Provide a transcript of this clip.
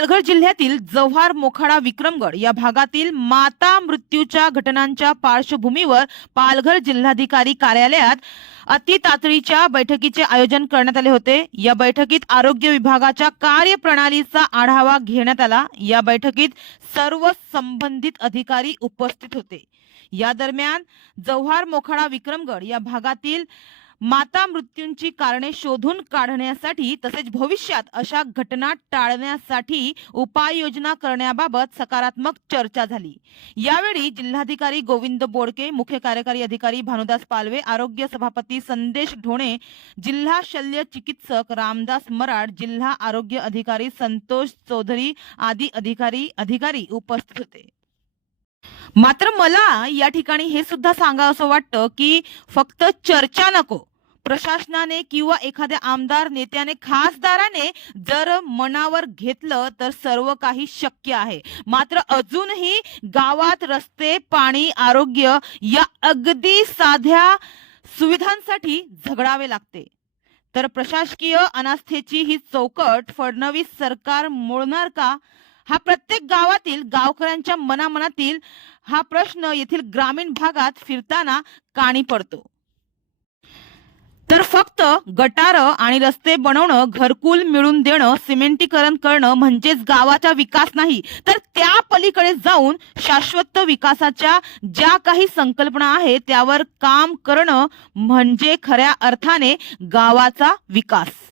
पालघर जिल्ह्यातील जव्हार मोखाडा विक्रमगड या भागातील माता मृत्यूच्या घटनांच्या पार्श्वभूमीवर पालघर जिल्हाधिकारी कार्यालयात अति तातडीच्या बैठकीचे आयोजन करण्यात आले होते. या बैठकीत आरोग्य विभागाच्या कार्यप्रणालीचा आढावा घेण्यात आला. या बैठकीत सर्व संबंधित अधिकारी उपस्थित होते. या दरम्यान जव्हार मोखाडा विक्रमगड या भागातील माता मृत्यूंची कारणे शोधून काढण्यासाठी तसेच भविष्यात अशा घटना टाळण्यासाठी उपाययोजना करण्याबाबत सकारात्मक चर्चा झाली. यावेळी जिल्हाधिकारी गोविंद बोडके मुख्य कार्यकारी अधिकारी भानुदास पालवे आरोग्य सभापती संदेश ढोणे जिल्हा शल्य चिकित्सक रामदास मराड जिल्हा आरोग्य अधिकारी संतोष चौधरी आदी अधिकारी अधिकारी उपस्थित होते. मात्र मला या ठिकाणी हे सुद्धा सांगा असं वाटतं की फक्त चर्चा नको प्रशासनाने किंवा एखाद्या आमदार नेत्याने खासदाराने जर मनावर घेतलं तर सर्व काही शक्य आहे. मात्र अजूनही गावात रस्ते पाणी आरोग्य या अगदी साध्या सुविधांसाठी झगडावे लागते. तर प्रशासकीय अनास्थेची ही चौकट फडणवीस सरकार मोडणार का? हा प्रत्येक गावातील गावकऱ्यांच्या मनामनातील हा प्रश्न येथील ग्रामीण भागात फिरताना काणी पडतो. तर फक्त गटार आणि रस्ते बनवणं घरकुल मिळून देणं सिमेंटीकरण करणं म्हणजेच गावाचा विकास नाही. तर त्या पलीकडे जाऊन शाश्वत विकासाच्या ज्या काही संकल्पना आहेत त्यावर काम करणं म्हणजे खऱ्या अर्थाने गावाचा विकास.